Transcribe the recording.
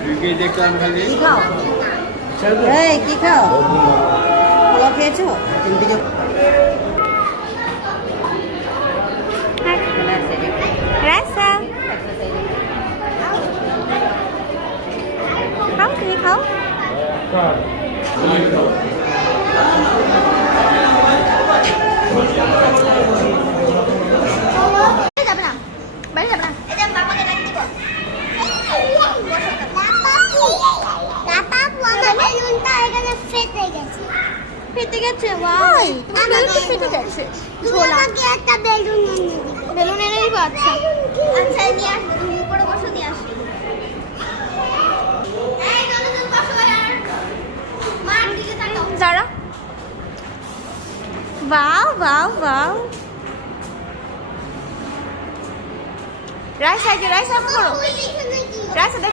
কি খাও এই কি খাও পোলাও খেয়েছো তিনদিকে রাইসা খাও তুমি খাও ফেটে গেছে ওয়াই বেলুন তো ফেটে গেছে আমাকে একটা বেলুন এনে দিবে বেলুন এনে দিব আচ্ছা আচ্ছা নিয়ে আসবো তুমি উপরে বসো নিয়ে আসবো এই নতুন বসো আর মার দিকে তাকাও যারা wow wow wow Raisa Raisa করো ওই এখানে কি রাইসা